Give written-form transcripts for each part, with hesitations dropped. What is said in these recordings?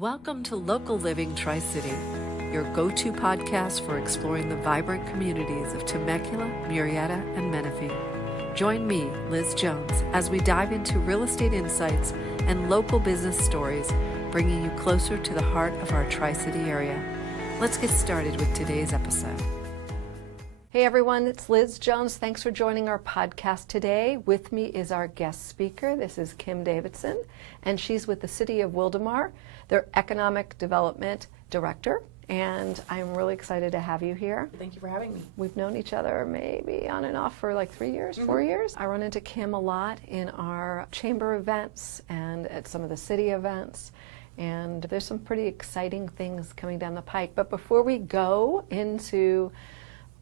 Welcome to Local Living Tri-City, your go-to podcast for exploring the vibrant communities of Temecula, Murrieta, and Menifee. Join me, Liz Jones, as we dive into real estate insights and local business stories, bringing you closer to the heart of our Tri-City area. Let's get started with today's episode. Hey everyone, it's Liz Jones. Thanks for joining our podcast today. With me is our guest speaker. This is Kim Davidson, and she's with the City of Wildomar, their Economic Development Director. And I'm really excited to have you here. Thank you for having me. We've known each other maybe on and off for like 3 years, 4 years. I run into Kim a lot in our chamber events and at some of the city events. And there's some pretty exciting things coming down the pike. But before we go into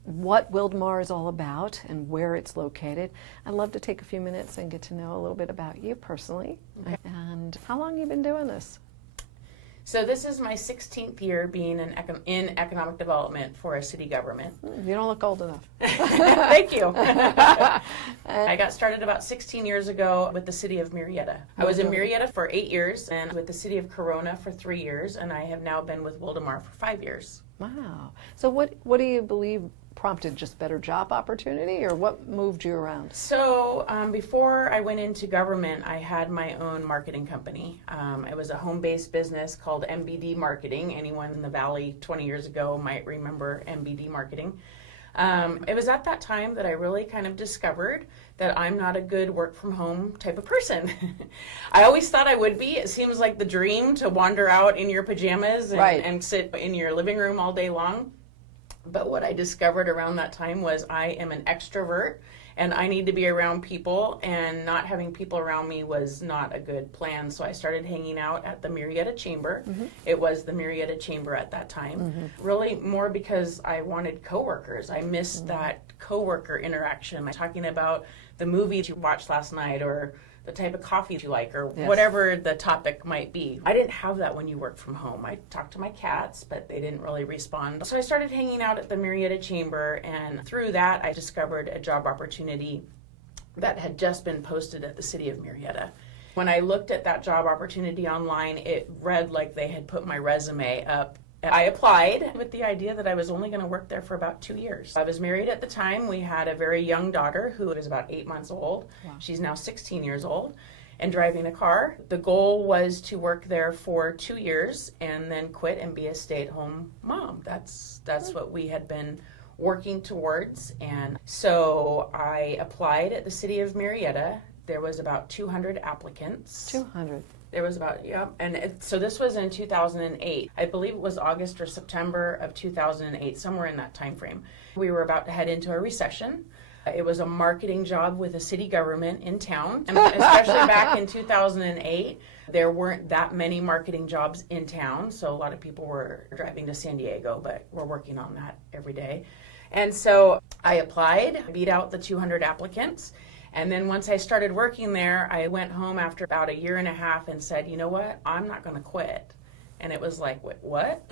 what Wildomar is all about and where it's located, I'd love to take a few minutes and get to know a little bit about you personally. Okay. And how long have you been doing this? So this is my 16th year being in economic development for a city government. You don't look old enough. Thank you. I got started about 16 years ago with the City of Murrieta. I was in Murrieta for 8 years and with the City of Corona for 3 years, and I have now been with Wildomar for 5 years. Wow. So what do you believe prompted? Just better job opportunity, or what moved you around? So before I went into government, I had my own marketing company. It was a home-based business called MBD Marketing. Anyone in the Valley 20 years ago might remember MBD Marketing. It was at that time that I really kind of discovered that I'm not a good work-from-home type of person. I always thought I would be. It seems like the dream to wander out in your pajamas and sit in your living room all day long. But what I discovered around that time was I am an extrovert and I need to be around people, and not having people around me was not a good plan. So I started hanging out at the Murrieta Chamber. It was the Murrieta Chamber at that time. Really more because I wanted coworkers. I missed that coworker interaction. I'm talking about the movies you watched last night, or the type of coffee you like, or whatever the topic might be. I didn't have that when you work from home. I talked to my cats, but they didn't really respond. So I started hanging out at the Murrieta Chamber, and through that I discovered a job opportunity that had just been posted at the City of Murrieta. When I looked at that job opportunity online, it read like they had put my resume up. I applied with the idea that I was only going to work there for about 2 years. I was married at the time. We had a very young daughter who was about 8 months old. Wow. She's now 16 years old and driving a car. The goal was to work there for 2 years and then quit and be a stay-at-home mom. That's what we had been working towards. And so I applied at the City of Murrieta. There was about 200 applicants. 200. There was about, so this was in 2008. I believe it was August or September of 2008, somewhere in that time frame. We were about to head into a recession. It was a marketing job with a city government in town. And especially back in 2008, there weren't that many marketing jobs in town. So a lot of people were driving to San Diego, but we're working on that every day. And so I applied, beat out the 200 applicants. And then once I started working there, I went home after about 1.5 years and said, you know what, I'm not going to quit. And it was like, what?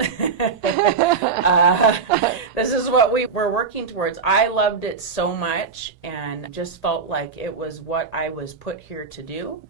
This is what we were working towards. I loved it so much and just felt like it was what I was put here to do.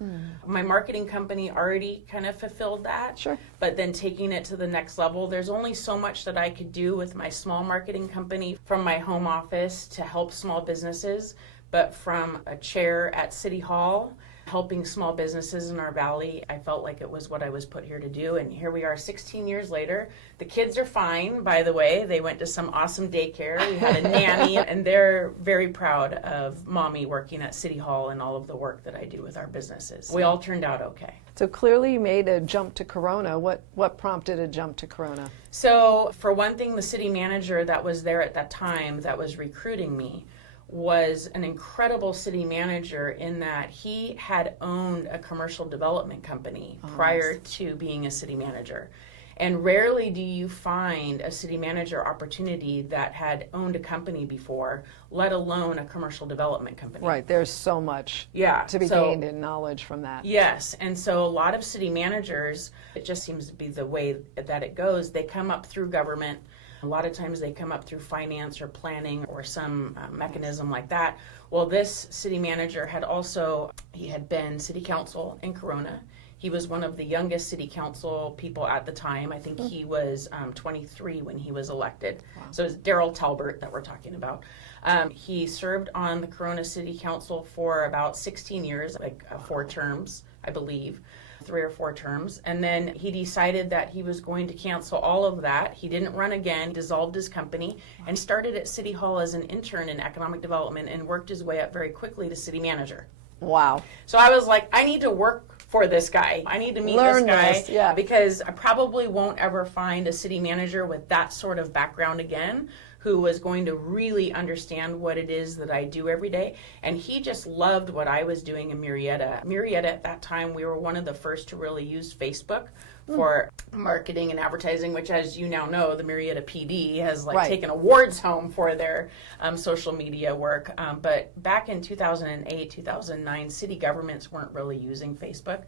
My marketing company already kind of fulfilled that. Sure. But then taking it to the next level, there's only so much that I could do with my small marketing company from my home office to help small businesses. But from a chair at City Hall, helping small businesses in our valley, I felt like it was what I was put here to do. And here we are 16 years later. The kids are fine, by the way. They went to some awesome daycare. We had a nanny, and they're very proud of mommy working at City Hall and all of the work that I do with our businesses. We all turned out okay. So clearly you made a jump to Corona. What prompted a jump to Corona? So for one thing, the city manager that was there at that time that was recruiting me was an incredible city manager in that he had owned a commercial development company prior to being a city manager. And rarely do you find a city manager opportunity that had owned a company before, let alone a commercial development company. Right, there's so much to be gained in knowledge from that. Yes, and so a lot of city managers, it just seems to be the way that it goes, they come up through government. A lot of times they come up through finance or planning or some mechanism like that. Well, this city manager had been city council in Corona. He was one of the youngest city council people at the time. I think he was 23 when he was elected. Wow. So it's Darrell Talbert that we're talking about. He served on the Corona City Council for about 16 years, like 4 terms, I believe. 3 or 4 terms, and then he decided that he was going to cancel all of that. He didn't run again, dissolved his company, and started at City Hall as an intern in economic development and worked his way up very quickly to city manager. Wow. So I was like, I need to work for this guy. I need to meet this guy because I probably won't ever find a city manager with that sort of background again, who was going to really understand what it is that I do every day. And he just loved what I was doing in Murrieta. Murrieta at that time, we were one of the first to really use Facebook for marketing and advertising, which, as you now know, the Murrieta PD has taken awards home for their social media work. But back in 2008, 2009, city governments weren't really using Facebook.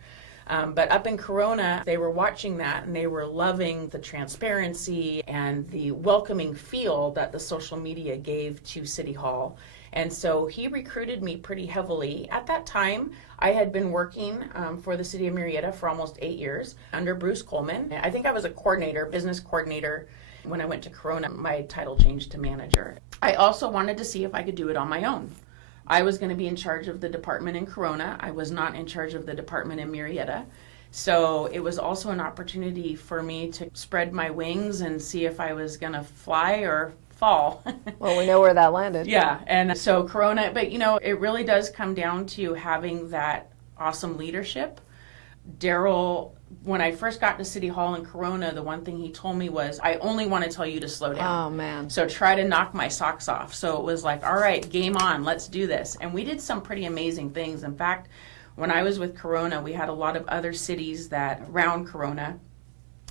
But up in Corona, they were watching that and they were loving the transparency and the welcoming feel that the social media gave to City Hall. And so he recruited me pretty heavily. At that time, I had been working for the city of Murrieta for almost 8 years under Bruce Coleman. I think I was a coordinator, business coordinator. When I went to Corona, my title changed to manager. I also wanted to see if I could do it on my own. I was going to be in charge of the department in Corona. I was not in charge of the department in Murrieta. So it was also an opportunity for me to spread my wings and see if I was going to fly or fall. Well, we know where that landed. Yeah, and so Corona, but it really does come down to having that awesome leadership. Darrell, when I first got to City Hall in Corona, the one thing he told me was, I only want to tell you to slow down. Oh, man. So try to knock my socks off. So it was like, all right, game on, let's do this. And we did some pretty amazing things. In fact, when I was with Corona, we had a lot of other cities that around Corona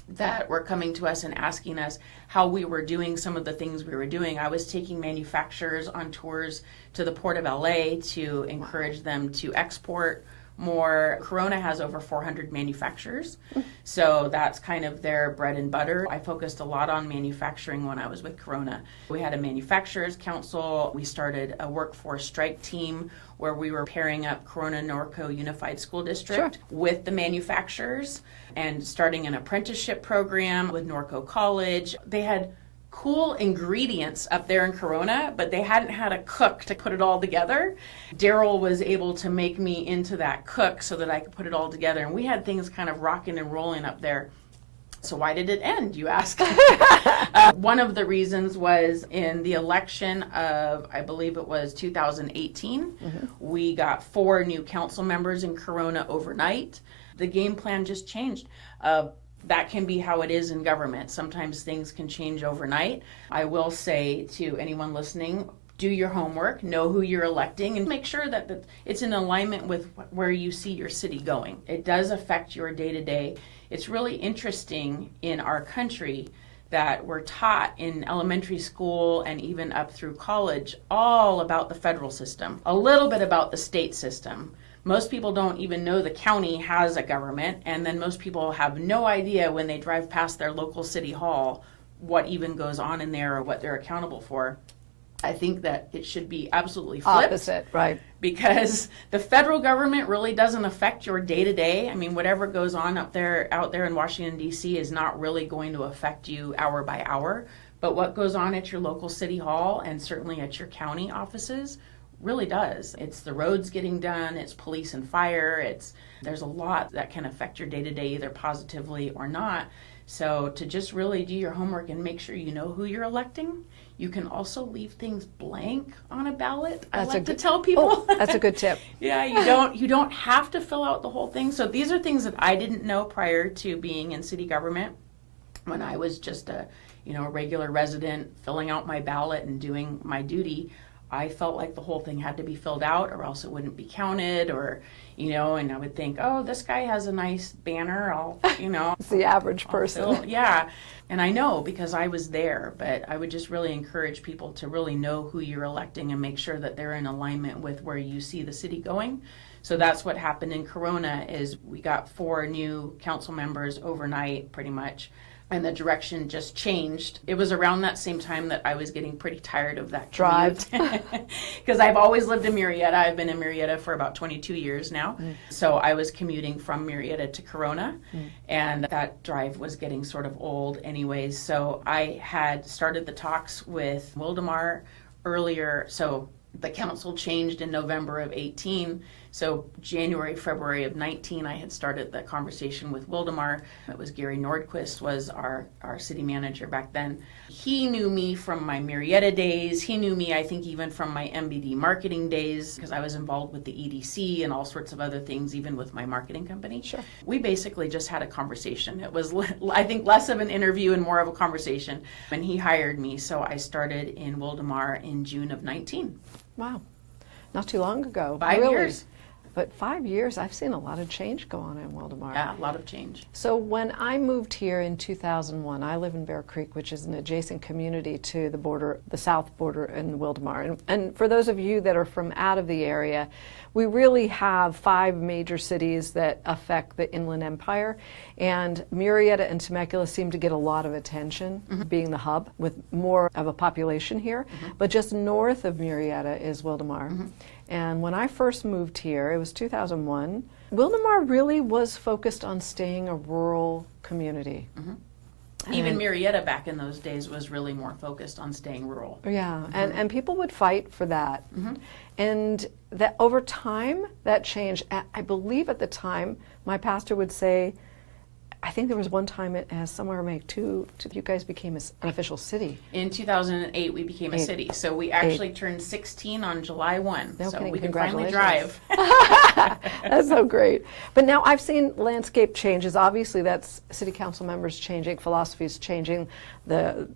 that were coming to us and asking us how we were doing some of the things we were doing. I was taking manufacturers on tours to the Port of LA to encourage them to export more. Corona has over 400 manufacturers, so that's kind of their bread and butter. I focused a lot on manufacturing when I was with Corona. We had a manufacturers council. We started a workforce strike team where we were pairing up Corona Norco Unified School District with the manufacturers and starting an apprenticeship program with Norco College. They had cool ingredients up there in Corona, but they hadn't had a cook to put it all together. Darrell was able to make me into that cook so that I could put it all together. And we had things kind of rocking and rolling up there. So why did it end, you ask? One of the reasons was in the election of, I believe it was 2018, we got 4 new council members in Corona overnight. The game plan just changed. That can be how it is in government. Sometimes things can change overnight. I will say to anyone listening, do your homework, know who you're electing, and make sure that it's in alignment with where you see your city going. It does affect your day-to-day. It's really interesting in our country that we're taught in elementary school and even up through college all about the federal system, a little bit about the state system. Most people don't even know the county has a government, and then most people have no idea when they drive past their local city hall what even goes on in there or what they're accountable for. I think that it should be absolutely flipped. Opposite, right. Because the federal government really doesn't affect your day-to-day. I mean, whatever goes on out there in Washington, D.C. is not really going to affect you hour by hour. But what goes on at your local city hall and certainly at your county offices really does. It's the roads getting done, it's police and fire, there's a lot that can affect your day-to-day either positively or not. So to just really do your homework and make sure you know who you're electing. You can also leave things blank on a ballot. I like to tell people. Oh, that's a good tip. Yeah, you don't have to fill out the whole thing. So these are things that I didn't know prior to being in city government. When I was just a regular resident filling out my ballot and doing my duty, I felt like the whole thing had to be filled out or else it wouldn't be counted and I would think, oh, this guy has a nice banner. It's the average person. Yeah. And I know because I was there, but I would just really encourage people to really know who you're electing and make sure that they're in alignment with where you see the city going. So that's what happened in Corona is we got 4 new council members overnight pretty much. and the direction just changed. It was around that same time that I was getting pretty tired of that Drive. because I've always lived in Murrieta. I've been in Murrieta for about 22 years now. So I was commuting from Murrieta to Corona, and that drive was getting sort of old anyways. So I had started the talks with Wildomar earlier. So the council changed in November of 18. So January, February of 19, I had started the conversation with Wildomar. It was Gary Nordquist was our city manager back then. He knew me from my Murrieta days. He knew me, I think, even from my MBD marketing days, because I was involved with the EDC and all sorts of other things, even with my marketing company. Sure. We basically just had a conversation. It was, I think, less of an interview and more of a conversation. And he hired me, so I started in Wildomar in June of 19. Wow. Not too long ago. 5 really. years. But 5 years, I've seen a lot of change go on in Wildomar. Yeah, a lot of change. So when I moved here in 2001, I live in Bear Creek, which is an adjacent community to the border, the south border in Wildomar. And for those of you that are from out of the area, we really have 5 major cities that affect the Inland Empire. And Murrieta and Temecula seem to get a lot of attention, being the hub with more of a population here. But just north of Murrieta is Wildomar. And when I first moved here, it was 2001, Wildomar really was focused on staying a rural community. Even Murrieta back in those days was really more focused on staying rural. Yeah, and people would fight for that. And that over time, that changed. I believe at the time, my pastor would say, I think there was one time it has somewhere like you guys became an official city. In 2008, we became a city. So we actually turned 16 on July 1. No so kidding. we can finally drive. That's so great. But now I've seen landscape changes. Obviously, that's city council members changing, philosophies changing, the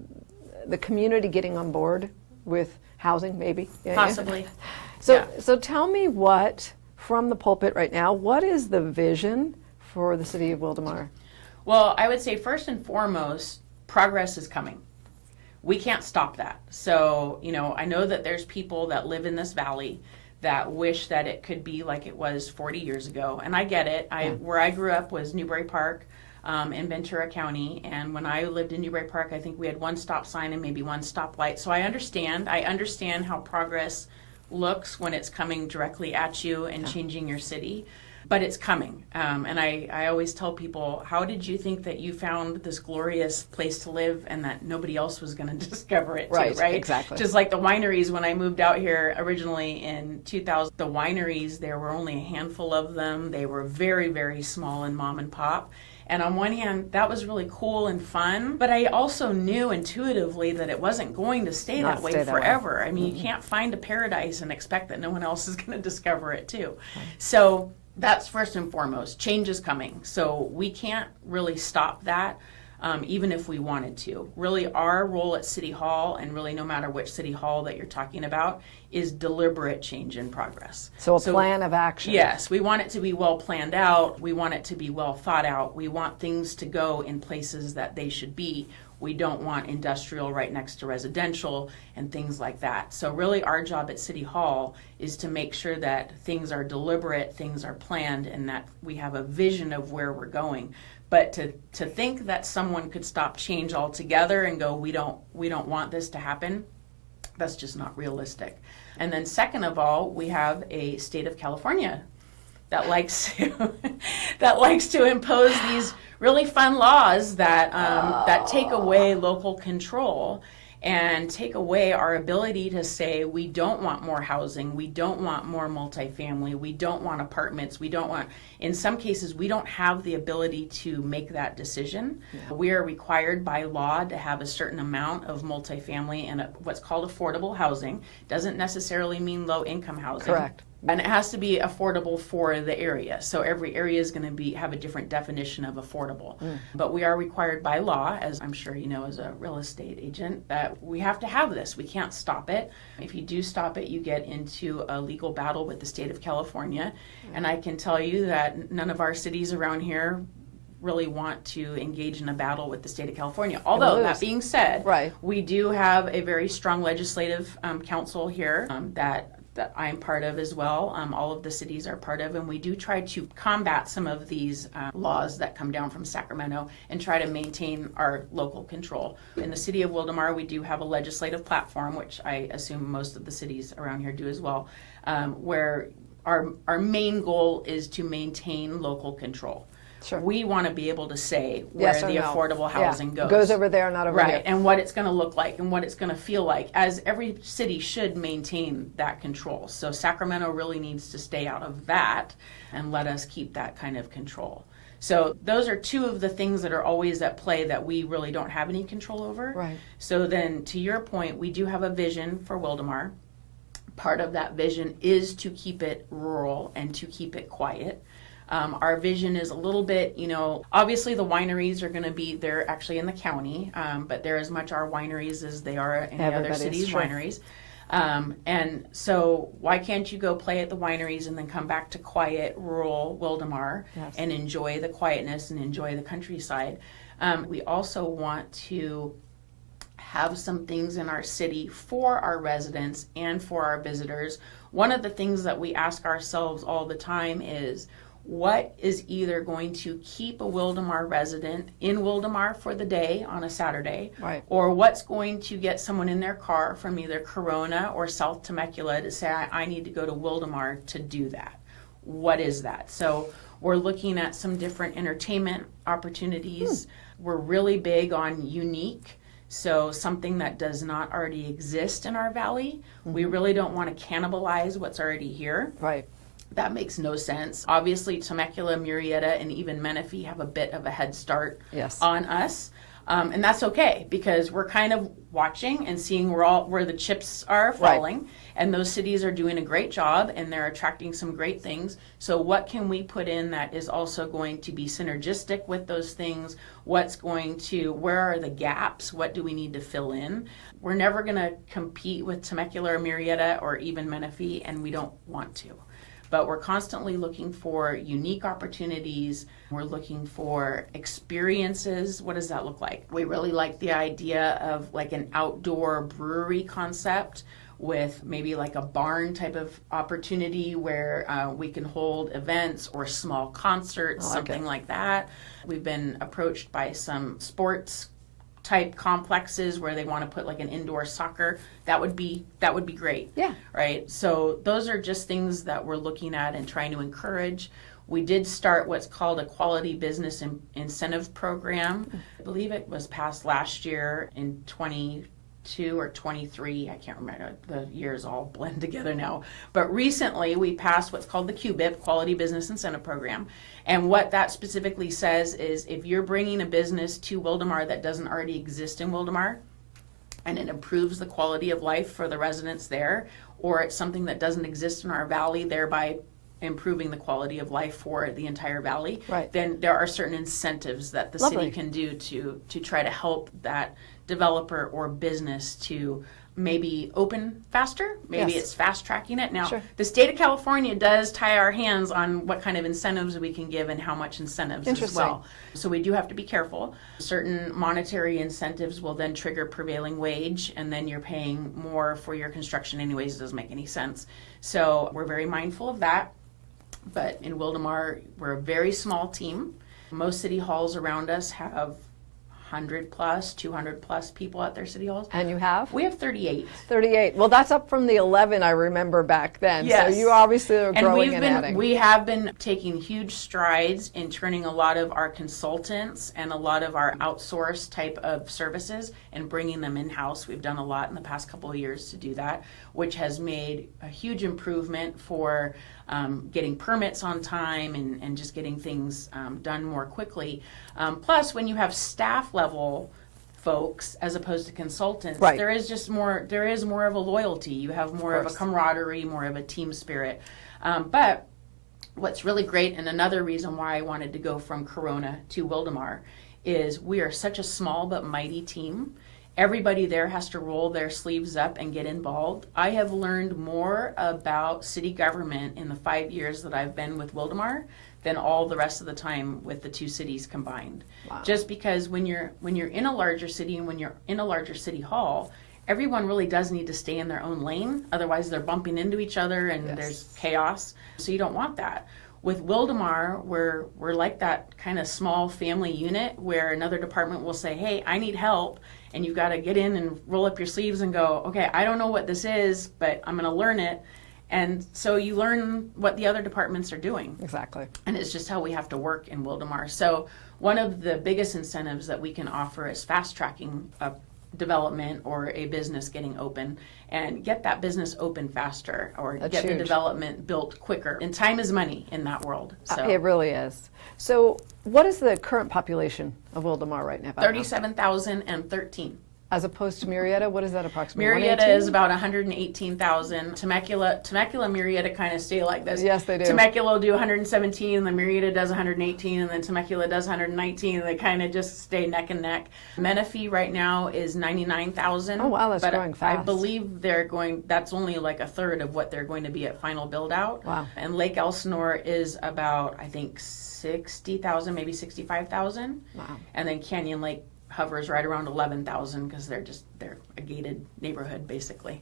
community getting on board with housing, maybe. Possibly. So tell me what, from the pulpit right now, what is the vision for the city of Wildomar? Well, I would say first and foremost, progress is coming. We can't stop that. So, I know that there's people that live in this valley that wish that it could be like it was 40 years ago. And I get it. Where I grew up was Newbury Park in Ventura County. And when I lived in Newbury Park, I think we had one stop sign and maybe one stoplight. So I understand how progress looks when it's coming directly at you and changing your city. But it's coming. And I always tell people, how did you think that you found this glorious place to live and that nobody else was going to discover it too, right? Exactly. Just like the wineries, when I moved out here originally in 2000, the wineries, there were only a handful of them. They were very, very small and mom and pop. And on one hand, that was really cool and fun, but I also knew intuitively that it wasn't going to stay that way forever. I mean, you can't find a paradise and expect that no one else is going to discover it too. So that's first and foremost. Change is coming. So we can't really stop that, even if we wanted to. Really, our role at City Hall, and really no matter which City Hall that you're talking about, is deliberate change in progress. So a plan of action. Yes, we want it to be well planned out. We want it to be well thought out. We want things to go in places that they should be. We don't want industrial right next to residential and things like that. So really our job at City Hall is to make sure that things are deliberate, things are planned, and that we have a vision of where we're going. But to think that someone could stop change altogether and go, we don't want this to happen, that's just not realistic. And then second of all, we have a state of California that likes to impose these really fun laws that take away local control and take away our ability to say we don't want more housing, we don't want more multifamily, we don't want apartments, in some cases we don't have the ability to make that decision. Yeah. We are required by law to have a certain amount of multifamily and what's called affordable housing. Doesn't necessarily mean low income housing. Correct. And it has to be affordable for the area. So every area is going to have a different definition of affordable. But we are required by law, as I'm sure you know as a real estate agent, that we have to have this. We can't stop it. If you do stop it, you get into a legal battle with the state of California. And I can tell you that none of our cities around here really want to engage in a battle with the state of California. Although, that being said, we do have a very strong legislative council here that that I'm part of as well. All of the cities are part of, and we do try to combat some of these laws that come down from Sacramento and try to maintain our local control. In the City of Wildomar, we do have a legislative platform, which I assume most of the cities around here do as well, where our main goal is to maintain local control. Sure. We want to be able to say where Yes or the no. affordable housing goes. Goes over there, not over right, here. and what it's going to look like and what it's going to feel like, as every city should maintain that control. So Sacramento really needs to stay out of that and let us keep that kind of control. So those are two of the things that are always at play that we really don't have any control over. Right. So then, to your point, we do have a vision for Wildomar. Part of that vision is to keep it rural and to keep it quiet. Our vision is a little bit, obviously the wineries are going to be, they're actually in the county, but they're as much our wineries as they are any other city's wineries. And so why can't you go play at the wineries and then come back to quiet, rural Wildomar and enjoy the quietness and enjoy the countryside? We also want to have some things in our city for our residents and for our visitors. One of the things that we ask ourselves all the time is, what is either going to keep a Wildomar resident in Wildomar for the day on a Saturday, right, or what's going to get someone in their car from either Corona or South Temecula to say, I need to go to Wildomar to do that? What is that? So we're looking at some different entertainment opportunities. We're really big on unique. So something that does not already exist in our valley. We really don't want to cannibalize what's already here. Right. That makes no sense. Obviously, Temecula, Murrieta, and even Menifee have a bit of a head start on us. And that's okay, because we're kind of watching and seeing where the chips are falling. Right. And those cities are doing a great job, and they're attracting some great things. So what can we put in that is also going to be synergistic with those things? Where are the gaps? What do we need to fill in? We're never going to compete with Temecula or Murrieta or even Menifee, and we don't want to. But we're constantly looking for unique opportunities. We're looking for experiences. What does that look like? We really like the idea of like an outdoor brewery concept with maybe like a barn type of opportunity where we can hold events or small concerts, something like that. We've been approached by some sports type complexes where they want to put like an indoor soccer. That would be great. Yeah. Right. So those are just things that we're looking at and trying to encourage. We did start what's called a quality business incentive program. I believe it was passed last year in 22 or 23. I can't remember. The years all blend together now. But recently we passed what's called the QBIP, Quality Business Incentive Program. And what that specifically says is if you're bringing a business to Wildomar that doesn't already exist in Wildomar, and it improves the quality of life for the residents there, or it's something that doesn't exist in our valley, thereby improving the quality of life for the entire valley, then there are certain incentives that the city can do to try to help that developer or business to maybe open faster. Maybe it's fast tracking it. Now, the state of California does tie our hands on what kind of incentives we can give and how much incentives as well. So we do have to be careful. Certain monetary incentives will then trigger prevailing wage, and then you're paying more for your construction anyways. It doesn't make any sense. So we're very mindful of that. But in Wildomar, we're a very small team. Most city halls around us have 100 plus, 200 plus people at their city halls. And you have? We have 38. 38. Well, that's up from the 11 I remember back then. Yes. So you obviously are growing and adding. We have been taking huge strides in turning a lot of our consultants and a lot of our outsourced type of services and bringing them in-house. We've done a lot in the past couple of years to do that, which has made a huge improvement for getting permits on time and just getting things done more quickly. Plus, when you have staff level folks as opposed to consultants, there is more of a loyalty. You have more of a camaraderie, more of a team spirit. But what's really great, and another reason why I wanted to go from Corona to Wildomar, is we are such a small but mighty team. Everybody there has to roll their sleeves up and get involved. I have learned more about city government in the 5 years that I've been with Wildomar than all the rest of the time with the two cities combined. Wow. Just because when you're in a larger city and when you're in a larger city hall, everyone really does need to stay in their own lane. Otherwise, they're bumping into each other and there's chaos. So you don't want that. With Wildomar, we're like that kind of small family unit where another department will say, hey, I need help. And you've got to get in and roll up your sleeves and go, okay, I don't know what this is, but I'm going to learn it. And so you learn what the other departments are doing. Exactly. And it's just how we have to work in Wildomar. So one of the biggest incentives that we can offer is fast tracking a development or a business getting open, and get that business open faster, or That's get huge. the development built quicker. And time is money in that world. So It really is. So what is the current population of Wildomar right now? 37,013. As opposed to Murrieta, what is that approximately? Murrieta 118? is about 118,000. Temecula, and Murrieta kind of stay like this. Yes, they do. Temecula will do 117, and then Murrieta does 118, and then Temecula does 119, and they kind of just stay neck and neck. Menifee right now is 99,000. Oh, wow, that's but growing fast. I believe that's only like a third of what they're going to be at final build out. Wow. And Lake Elsinore is about, I think, 60,000, maybe 65,000. Wow. And then Canyon Lake hovers right around 11,000 because they're a gated neighborhood basically.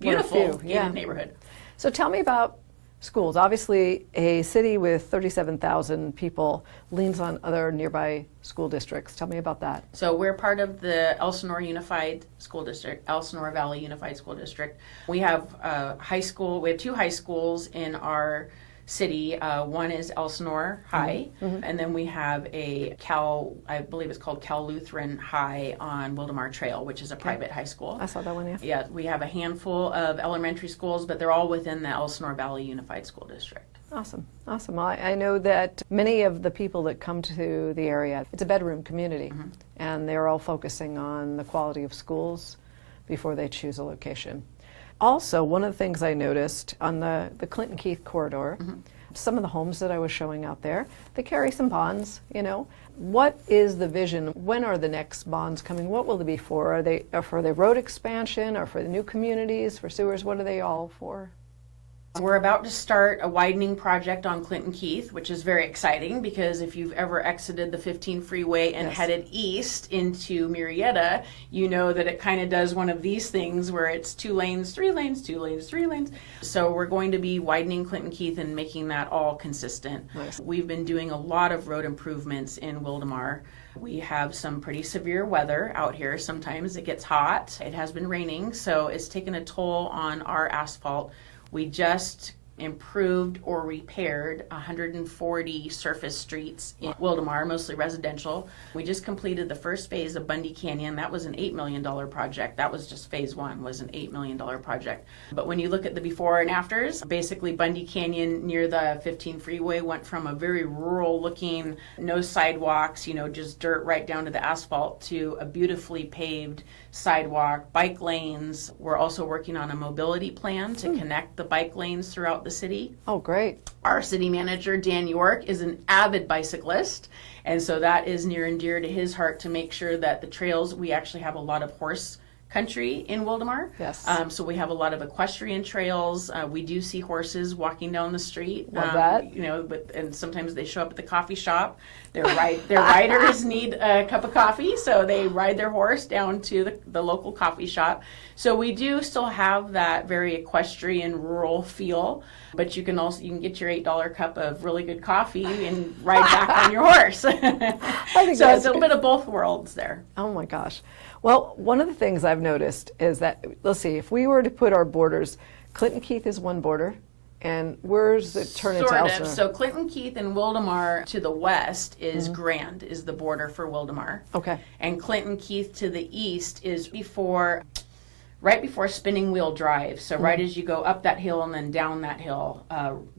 Beautiful yeah. gated neighborhood. So tell me about schools. Obviously, a city with 37,000 people leans on other nearby school districts. Tell me about that. So we're part of the Elsinore Unified School District, Elsinore Valley Unified School District. We have high school. We have two high schools in our city. One is Elsinore High, and then we have a I believe it's called Cal Lutheran High on Wildomar Trail, which is a private high school. I saw that one, yeah. Yeah, we have a handful of elementary schools, but they're all within the Elsinore Valley Unified School District. Awesome. I know that many of the people that come to the area, it's a bedroom community, and they're all focusing on the quality of schools before they choose a location. Also, one of the things I noticed on the Clinton Keith corridor, some of the homes that I was showing out there, they carry some bonds, What is the vision? When are the next bonds coming? What will they be for? Are they for the road expansion, or for the new communities, for sewers? What are they all for? We're about to start a widening project on Clinton Keith, which is very exciting because if you've ever exited the 15 freeway and headed east into Murrieta, you know that it kind of does one of these things where it's 2 lanes, 3 lanes, 2 lanes, 3 lanes. So we're going to be widening Clinton Keith and making that all consistent. Nice. We've been doing a lot of road improvements in Wildomar. We have some pretty severe weather out here. Sometimes it gets hot. It has been raining, so it's taken a toll on our asphalt. We just improved or repaired 140 surface streets in Wildomar, mostly residential. We just completed the first phase of Bundy Canyon. That was an $8 million project. That was just phase 1, was an $8 million project. But when you look at the before and afters, basically Bundy Canyon near the 15 freeway went from a very rural looking, no sidewalks, just dirt right down to the asphalt, to a beautifully paved sidewalk, bike lanes. We're also working on a mobility plan to connect the bike lanes throughout the city. Oh, great. Our city manager, Dan York, is an avid bicyclist, and so that is near and dear to his heart to make sure that the trails, we actually have a lot of horse country in Wildomar. Yes. So we have a lot of equestrian trails. We do see horses walking down the street. Love that. And sometimes they show up at the coffee shop. Their riders need a cup of coffee, so they ride their horse down to the local coffee shop. So we do still have that very equestrian rural feel, but you can get your $8 cup of really good coffee and ride back on your horse. So it's a little bit of both worlds there. Oh my gosh. Well, one of the things I've noticed is that, let's see, if we were to put our borders, Clinton Keith is one border, and where's it turn into Elsinore? So Clinton Keith and Wildomar to the west is Grand, is the border for Wildomar. Okay. And Clinton Keith to the east is right before Spinning Wheel Drive. So right as you go up that hill and then down that hill,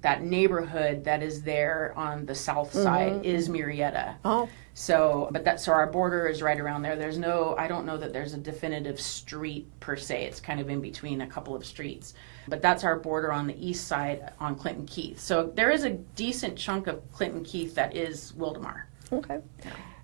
that neighborhood that is there on the south side is Murrieta. Oh. So our border is right around there. I don't know that there's a definitive street per se. It's kind of in between a couple of streets. But that's our border on the east side on Clinton Keith. So there is a decent chunk of Clinton Keith that is Wildomar. Okay.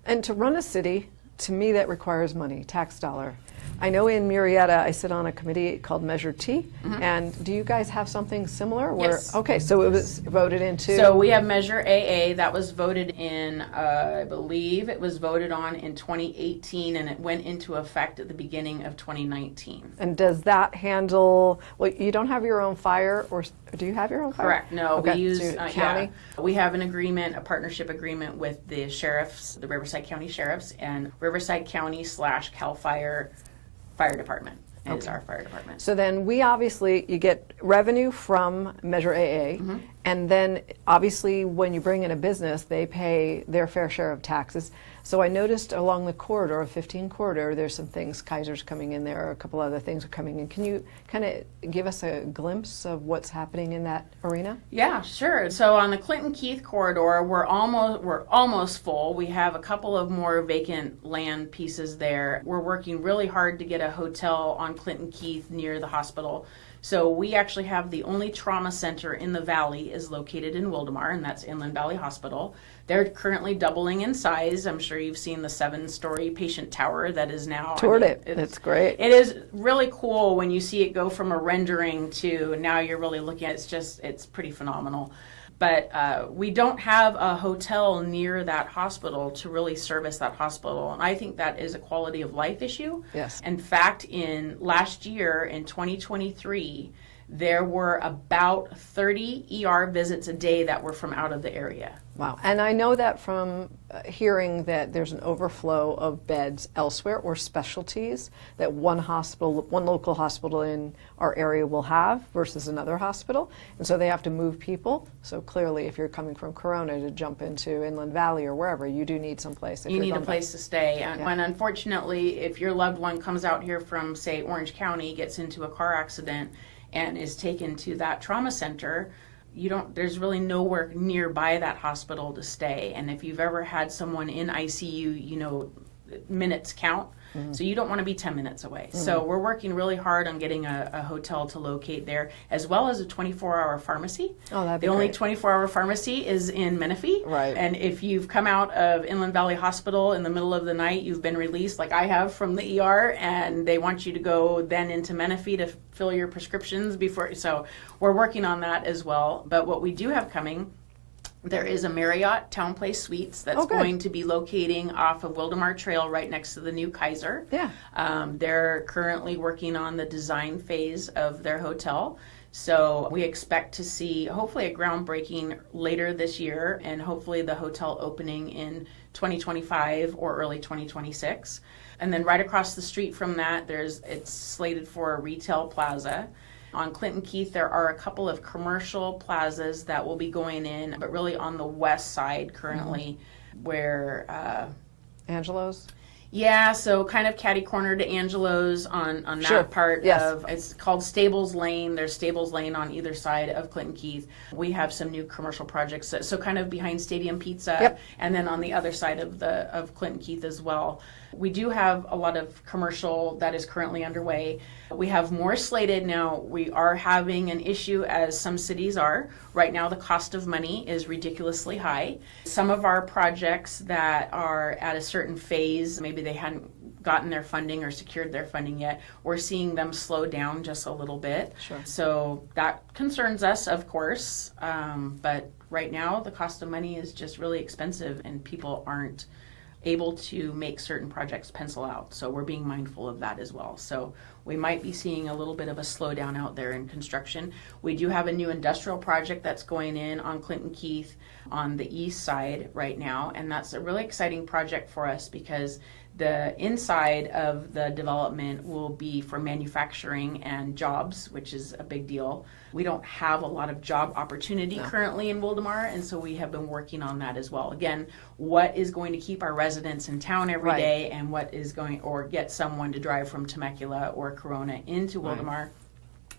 And to run a city, to me, that requires money, tax dollar. I know in Murrieta, I sit on a committee called Measure T, and do you guys have something similar? Yes. Okay, so it was voted into? So we have Measure AA that was voted in, I believe it was voted on in 2018, and it went into effect at the beginning of 2019. And does that handle, well, you don't have your own fire, or do you have your own fire? Correct. No, Okay, we use so county? We have an agreement, a partnership agreement with the sheriffs, the Riverside County Sheriffs, and Riverside County / Cal Fire Fire Department is our fire department. So then we obviously, you get revenue from Measure AA, and then obviously when you bring in a business, they pay their fair share of taxes. So I noticed along the corridor, 15 corridor, there's some things, Kaiser's coming in there, a couple other things are coming in. Can you kind of give us a glimpse of what's happening in that arena? Yeah, sure. So on the Clinton Keith corridor, we're almost full. We have a couple of more vacant land pieces there. We're working really hard to get a hotel on Clinton Keith near the hospital. So we actually have the only trauma center in the valley is located in Wildomar, and that's Inland Valley Hospital. They're currently doubling in size. I'm sure you've seen the 7-story patient tower that is now. Toured it. It's great. It is really cool when you see it go from a rendering to now you're really looking at it. It's pretty phenomenal. But we don't have a hotel near that hospital to really service that hospital. And I think that is a quality of life issue. Yes. In fact, in last year, in 2023, there were about 30 ER visits a day that were from out of the area. Wow. And I know that from hearing that there's an overflow of beds elsewhere or specialties that one local hospital in our area will have versus another hospital. And so they have to move people. So clearly, if you're coming from Corona to jump into Inland Valley or wherever, you do need some place. You need a place to stay. And unfortunately, if your loved one comes out here from, say, Orange County, gets into a car accident, and is taken to that trauma center, there's really nowhere nearby that hospital to stay. And if you've ever had someone in ICU, minutes count. So you don't want to be 10 minutes away. So we're working really hard on getting a hotel to locate there, as well as a 24-hour pharmacy. Oh, that'd be The only great. 24-hour pharmacy is in Menifee. Right. And if you've come out of Inland Valley Hospital in the middle of the night, you've been released, like I have, from the ER, and they want you to go then into Menifee to fill your prescriptions before. So we're working on that as well. But what we do have coming, there is a Marriott Town Place Suites that's going to be locating off of Wildomar Trail right next to the new Kaiser. Yeah. They're currently working on the design phase of their hotel. So we expect to see hopefully a groundbreaking later this year, and hopefully the hotel opening in 2025 or early 2026. And then right across the street from that, it's slated for a retail plaza. On Clinton Keith, there are a couple of commercial plazas that will be going in, but really on the west side currently, where Angelo's? Yeah, so kind of catty corner to Angelo's on that part of, it's called Stables Lane. There's Stables Lane on either side of Clinton Keith. We have some new commercial projects, so kind of behind Stadium Pizza, and then on the other side of Clinton Keith as well. We do have a lot of commercial that is currently underway. We have more slated now. We are having an issue, as some cities are. Right now, the cost of money is ridiculously high. Some of our projects that are at a certain phase, maybe they hadn't gotten their funding or secured their funding yet, we're seeing them slow down just a little bit. Sure. So that concerns us, of course. But right now, the cost of money is just really expensive, and people aren't able to make certain projects pencil out. So we're being mindful of that as well. So we might be seeing a little bit of a slowdown out there in construction. We do have a new industrial project that's going in on Clinton Keith on the east side right now, and that's a really exciting project for us because the inside of the development will be for manufacturing and jobs, which is a big deal. We don't have a lot of job opportunity currently in Wildomar, and so we have been working on that as well. Again, what is going to keep our residents in town every day, and what is going, or get someone to drive from Temecula or Corona into Wildomar,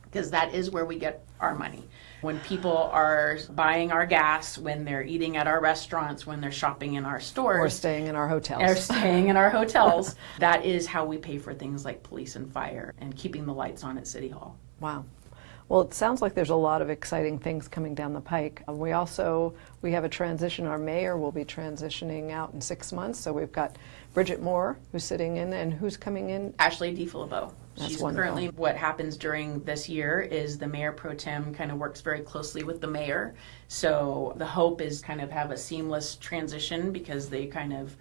because that is where we get our money. When people are buying our gas, when they're eating at our restaurants, when they're shopping in our stores. Or staying in our hotels. Or staying in our hotels. That is how we pay for things like police and fire and keeping the lights on at City Hall. Wow. Well, it sounds like there's a lot of exciting things coming down the pike. We have a transition. Our mayor will be transitioning out in 6 months, so we've got Bridget Moore, who's sitting in, and who's coming in? Ashley DeFilippo. That's She's wonderful. currently, what happens during this year is the mayor pro tem kind of works very closely with the mayor. So the hope is kind of have a seamless transition because they kind of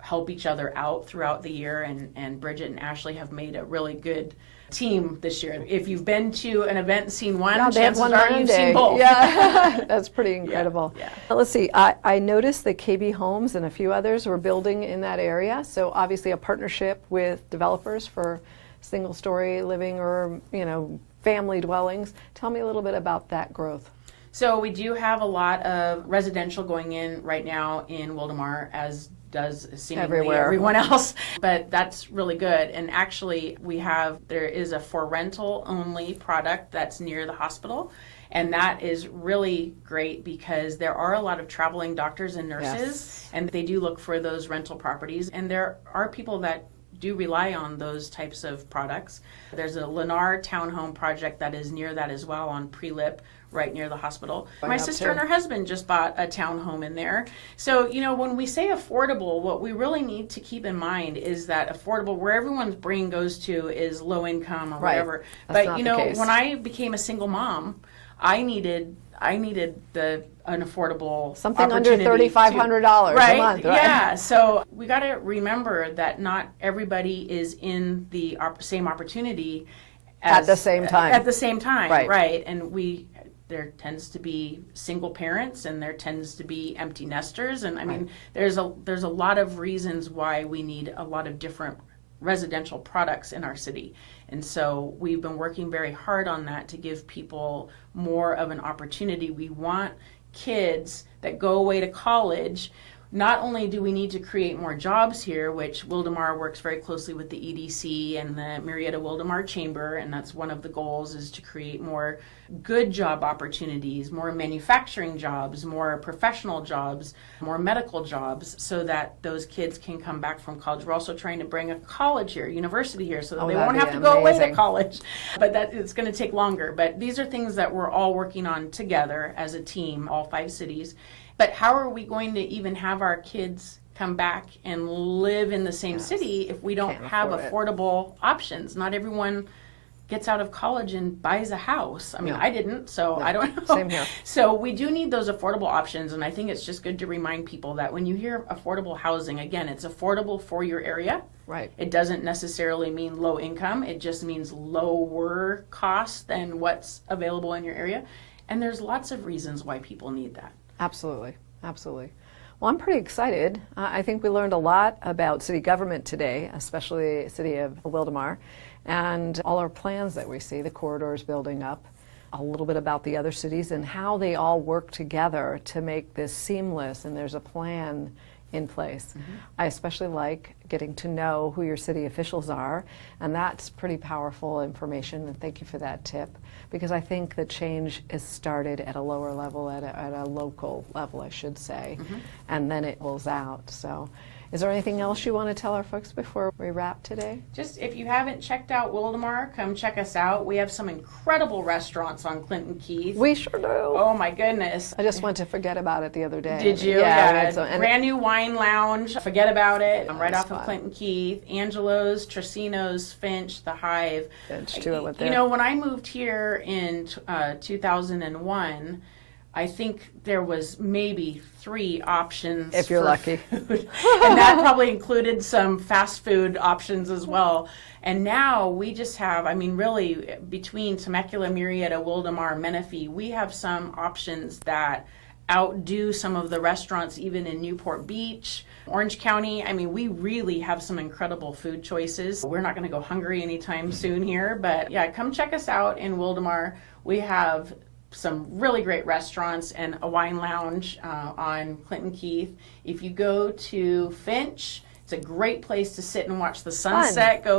help each other out throughout the year. And Bridget and Ashley have made a really good team this year. If you've been to an event and seen one, chances are you've seen both. Yeah, that's pretty incredible. Yeah. Let's see, I noticed that KB Homes and a few others were building in that area. So obviously a partnership with developers for single-story living or, family dwellings. Tell me a little bit about that growth. So we do have a lot of residential going in right now in Wildomar, as does seemingly everyone else, but that's really good. And actually there is a for rental only product that's near the hospital. And that is really great because there are a lot of traveling doctors and nurses, and they do look for those rental properties. And there are people that do rely on those types of products. There's a Lennar townhome project that is near that as well on Prelip, right near the hospital. My sister and her husband just bought a townhome in there. So, when we say affordable, what we really need to keep in mind is that affordable, where everyone's brain goes to is low income or whatever. That's but, not the case. when I became a single mom, I needed an affordable something under $3,500 a month, right? Yeah. So we got to remember that not everybody is in the same opportunity at the same time. At the same time, right? And there tends to be single parents, and there tends to be empty nesters, and I mean, there's a lot of reasons why we need a lot of different residential products in our city. And so we've been working very hard on that to give people more of an opportunity. We want kids that go away to college. Not only do we need to create more jobs here, which Wildomar works very closely with the EDC and the Murrieta Wildomar Chamber, and that's one of the goals, is to create more good job opportunities, more manufacturing jobs, more professional jobs, more medical jobs, so that those kids can come back from college. We're also trying to bring a college here, university here, so that they won't have to go away to college. But it's going to take longer. But these are things that we're all working on together as a team, all 5 cities. But how are we going to even have our kids come back and live in the same city if we don't have affordable options? Not everyone gets out of college and buys a house. I mean, I didn't, so I don't know. Same here. So we do need those affordable options, and I think it's just good to remind people that when you hear affordable housing, again, it's affordable for your area. Right. It doesn't necessarily mean low income. It just means lower cost than what's available in your area. And there's lots of reasons why people need that. Absolutely. Well, I'm pretty excited. I think we learned a lot about city government today, especially the City of Wildomar, and all our plans that we see, the corridors building up, a little bit about the other cities and how they all work together to make this seamless, and there's a plan in place. I especially like getting to know who your city officials are, and that's pretty powerful information, and thank you for that tip, because I think the change is started at a lower level, at a local level, I should say, and then it rolls out. So is there anything else you want to tell our folks before we wrap today? Just if you haven't checked out Wildomar, come check us out. We have some incredible restaurants on Clinton Keith. We sure do. Oh my goodness. I just went to forget about it the other day. Did you? Yeah. Brand new wine lounge. Forget about it. I'm right off fun. of Clinton Keith. Angelo's, Tracino's, Finch, The Hive. Finch, too, I went there. When I moved here in 2001, I think there was maybe 3 options. If you're lucky. Food. And that probably included some fast food options as well. And now we just have, really, between Temecula, Murrieta, Wildomar, Menifee, we have some options that outdo some of the restaurants even in Newport Beach, Orange County. We really have some incredible food choices. We're not going to go hungry anytime soon here, but yeah, come check us out in Wildomar. We have some really great restaurants and a wine lounge on Clinton Keith. If you go to Finch, it's a great place to sit and watch the sunset. Go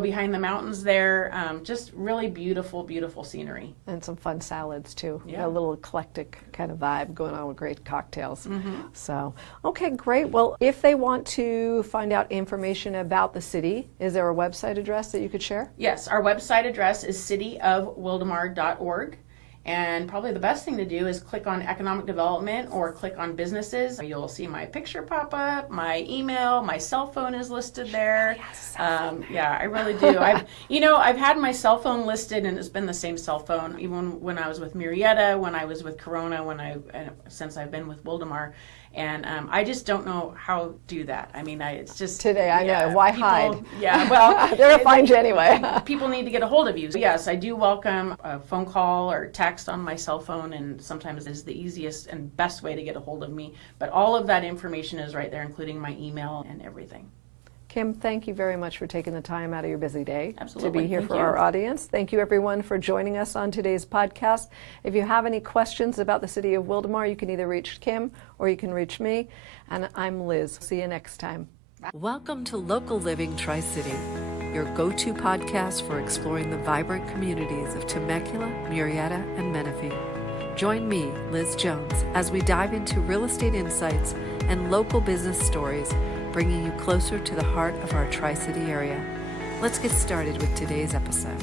behind the mountains there. Just really beautiful, beautiful scenery. And some fun salads too. Yeah. A little eclectic kind of vibe going on with great cocktails. So, okay, great. Well, if they want to find out information about the city, is there a website address that you could share? Yes, our website address is cityofwildamar.org. And probably the best thing to do is click on economic development or click on businesses. You'll see my picture pop up, my email, my cell phone is listed there. Yeah, I really do. I've had my cell phone listed, and it's been the same cell phone even when I was with Murrieta, when I was with Corona, since I've been with Wildomar. And I just don't know how to do that. I mean, it's just today. I know. Why hide? Yeah, well, they're gonna find you anyway. People need to get a hold of you. So yes, I do welcome a phone call or text on my cell phone, and sometimes it's the easiest and best way to get a hold of me. But all of that information is right there, including my email and everything. Kim, thank you very much for taking the time out of your busy day Absolutely. to be here Thank for you. our audience. Thank you, everyone, for joining us on today's podcast. If you have any questions about the City of Wildomar, you can either reach Kim or you can reach me. And I'm Liz. See you next time. Welcome to Local Living Tri-City, your go-to podcast for exploring the vibrant communities of Temecula, Murrieta, and Menifee. Join me, Liz Jones, as we dive into real estate insights and local business stories, bringing you closer to the heart of our Tri-City area. Let's get started with today's episode.